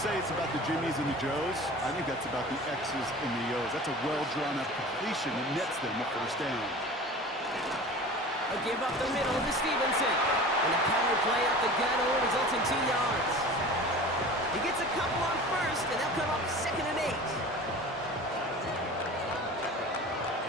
say it's about the Jimmies and the Joes. I think that's about the X's and the O's. That's a well-drawn-up completion that nets them a first down. A give up the middle to Stevenson. And a power play up the gut only results in 2 yards. He gets a couple on first, and they'll come up 2nd and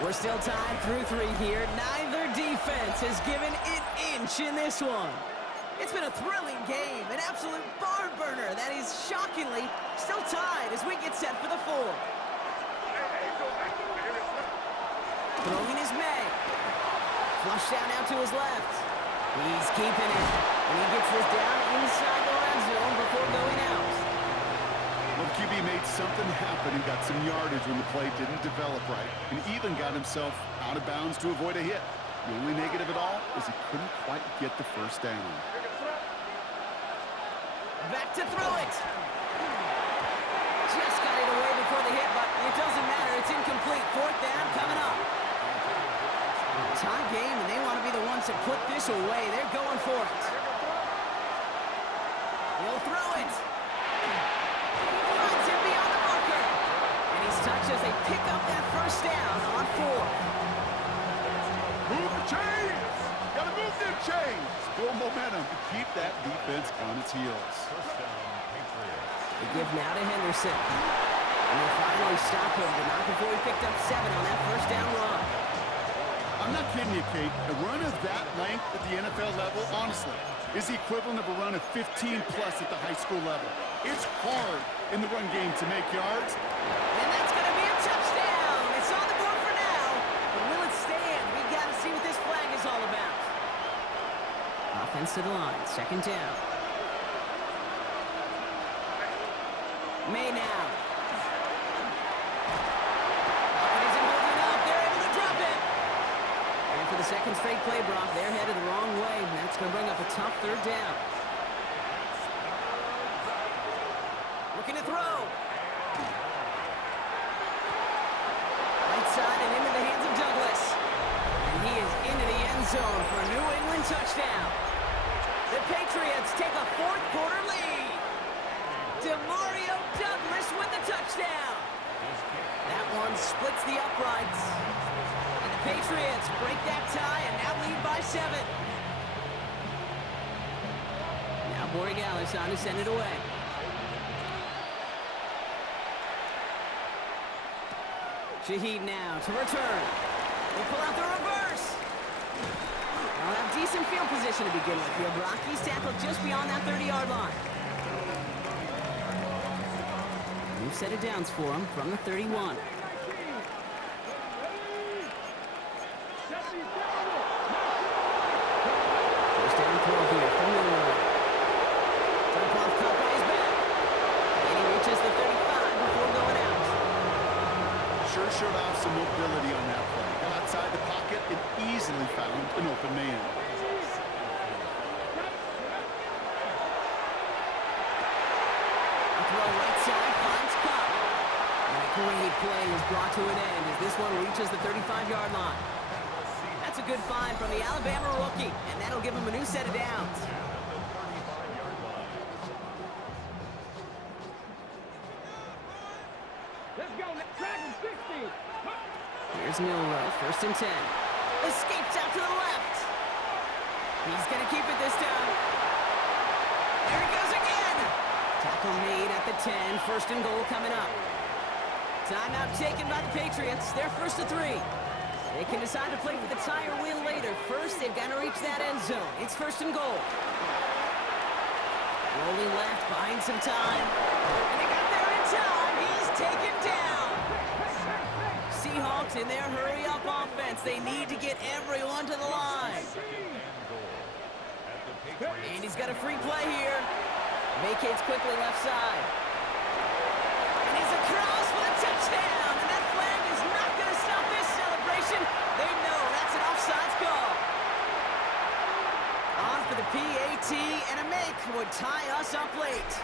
8. We're still tied through 3 here. Neither defense has given an inch in this one. It's been a thrilling game, an absolute barn burner that is shockingly still tied as we get set for the 4th. Throwing is May. Flush down out to his left. He's keeping it, and he gets this down inside the red zone before going out. Well, the QB made something happen and got some yardage when the play didn't develop right, and even got himself out of bounds to avoid a hit. The only negative at all is he couldn't quite get the first down. Back to throw it. Just got it away before the hit, but it doesn't matter. It's incomplete. 4th down coming up. Tie game, and they want to be the ones to put this away. They're going for it. He'll throw it. He finds him beyond the marker. And he's touched as they pick up that first down on 4th. Move the chains! Gotta move them chains! Build momentum to keep that defense on its heels. They give now to Henderson. And they finally stop him, but not before he picked up 7 on that first down run. I'm not kidding you, Kate. A run of that length at the NFL level, honestly, is the equivalent of a run of 15-plus at the high school level. It's hard in the run game to make yards. And that's going to be a touchdown. It's on the board for now. But will it stand? We've got to see what this flag is all about. Offense to the line. 2nd down. May now. For the 2nd straight play, Brock, they're headed the wrong way, and that's going to bring up a tough 3rd down. Looking to throw. Right side and into the hands of Douglas. And he is into the end zone for a New England touchdown. The Patriots take a 4th quarter lead. DeMario Douglas with the touchdown. That one splits the uprights. Patriots break that tie and now lead by 7. Now Borregales on to send it away. Shaheed now to return. They pull out the reverse. They'll have decent field position to begin with here. Brock, he's tackled just beyond that 30-yard line. New set of downs for him from the 31. Showed off some mobility on that play. Got outside the pocket and easily found an open man. A throw right side finds Cup. And a great play is brought to an end as this one reaches the 35-yard line. That's a good find from the Alabama rookie, and that'll give him a new set of downs. Here's Milrow, 1st and 10. Escapes out to the left. He's going to keep it this time. There he goes again. Tackle made at the 10. 1st and goal coming up. Timeout taken by the Patriots. They're 1st to 3. They can decide to play for the tie or win later. First, they've got to reach that end zone. It's 1st and goal. Rolling left, buying some time. And they got there in time. He's taken down. Seahawks in their hurry-up offense. They need to get everyone to the line. And he's got a free play here. Vacates quickly left side. And he's across for the touchdown. And that flag is not going to stop this celebration. They know that's an offsides call. On for the PAT, and a make would tie us up late.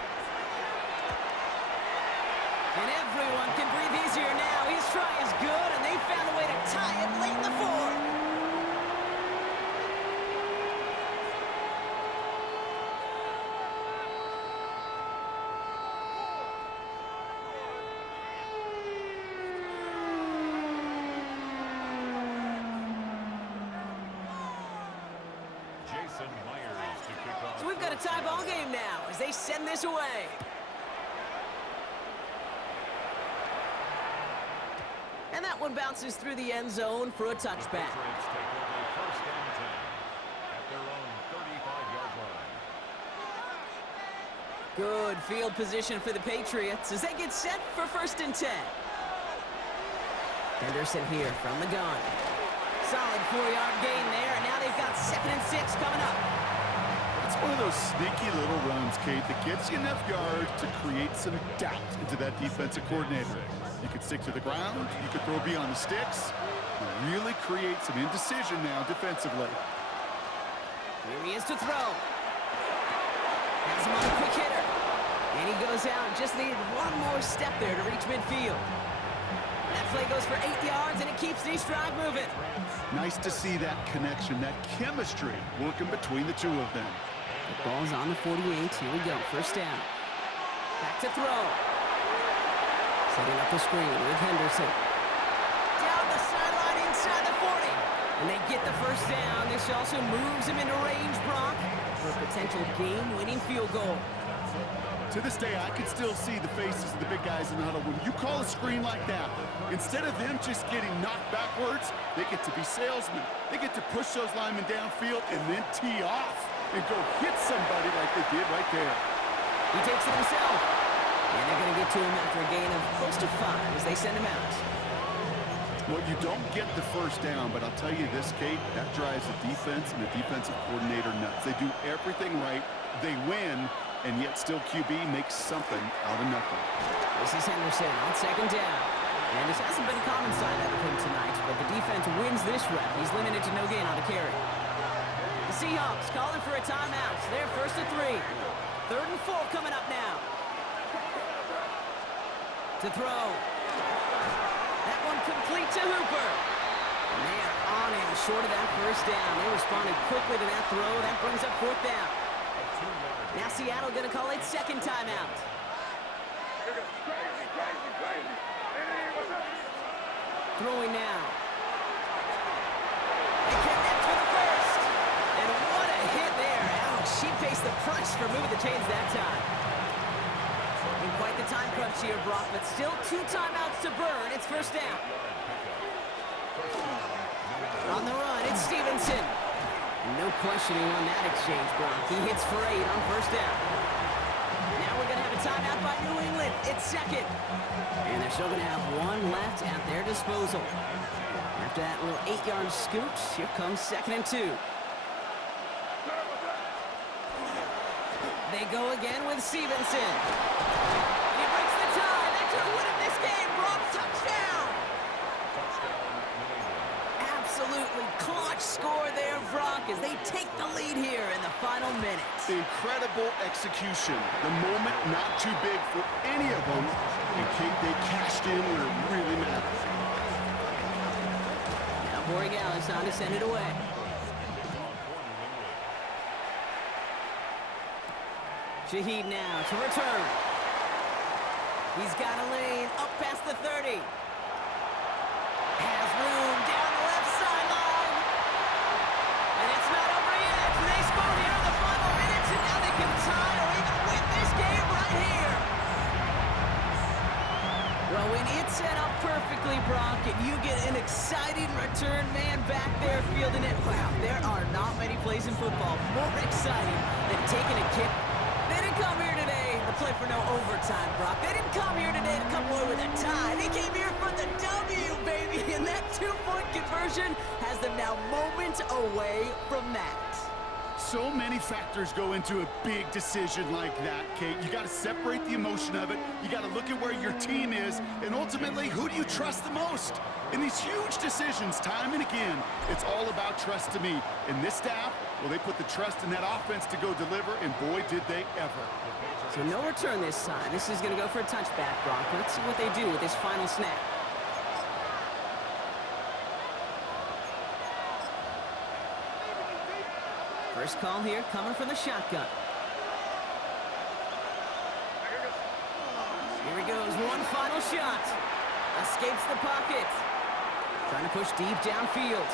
And everyone can breathe easier now. His try is good, and they found a way to tie it late in the 4th. tie ball game now as they send this away. And that one bounces through the end zone for a touchback. Good field position for the Patriots as they get set for 1st and 10. Henderson here from the gun. Solid 4-yard gain there, and now they've got 2nd and 6 coming up. It's one of those sneaky little runs, Kate, that gets you enough yards to create some doubt into that defensive coordinator. You could stick to the ground, you could throw beyond the sticks, you really create some indecision now defensively. Here he is to throw. Has him on a quick hitter. And he goes out, just needed one more step there to reach midfield. That play goes for 8 yards, and it keeps these drive moving. Nice to see that connection, that chemistry working between the two of them. The ball's on the 48. Here we go. 1st down. Back to throw. Setting up the screen with Henderson. Down the sideline inside the 40. And they get the 1st down. This also moves him into range, Brock, for a potential game-winning field goal. To this day, I can still see the faces of the big guys in the huddle. When you call a screen like that, instead of them just getting knocked backwards, they get to be salesmen. They get to push those linemen downfield and then tee off and go hit somebody like they did right there. He takes it himself. And they're going to get to him after a gain of close to 5 as they send him out. Well, you don't get the 1st down, but I'll tell you this, Kate, that drives the defense and the defensive coordinator nuts. They do everything right. They win. And yet still QB makes something out of nothing. This is Henderson on 2nd down. And this hasn't been a common sign out of him tonight, but the defense wins this rep. He's limited to no gain on the carry. The Seahawks calling for a timeout. They're 1st and 3. 3rd and 4 coming up now. To throw. That one complete to Hooper. And they are on him short of that 1st down. They responded quickly to that throw. That brings up 4th down. Now Seattle going to call it 2nd timeout. Throwing now. They connect for the 1st. And what a hit there. Ouch, she faced the press for moving the chains that time. In quite the time crunch here, Brock, but still 2 timeouts to burn. It's 1st down. On the run, it's Stevenson. No questioning on that exchange, Brock. He hits for 8 on 1st down. Now we're going to have a timeout by New England. It's 2nd. And they're still going to have 1 left at their disposal. After that little 8-yard scoot, here comes 2nd and 2. They go again with Stevenson. He breaks the tie. That could win him this game, Brock. Touchdown! Absolutely clutch score there, Brock, as they take the lead here in the final minutes. Incredible execution. The moment not too big for any of them. And Kate, they cashed in where it really matters. Now Borregales on to send it away. Shaheed now to return. He's got a lane up past the 30. Has room down the left sideline. And it's not over yet. They score here in the final minutes, and now they can tie or even win this game right here. Well, when it's set up perfectly, Brock, and you get an exciting return man back there fielding it, wow, there are not many plays in football more exciting than taking a kick. They didn't come here today to play for no overtime, Brock. They didn't come here today to come away with a tie. They came here for the W, baby, and that 2-point conversion has them now moments away from that. So many factors go into a big decision like that, Kate. You got to separate the emotion of it. You got to look at where your team is, and ultimately, who do you trust the most? In these huge decisions, time and again, it's all about trust to me. And this staff, well, they put the trust in that offense to go deliver, and boy, did they ever. So no return this time. This is going to go for a touchback, Brock. Let's see what they do with this final snap. First call here coming from the shotgun. Here he goes, one final shot. Escapes the pocket. Trying to push deep downfield.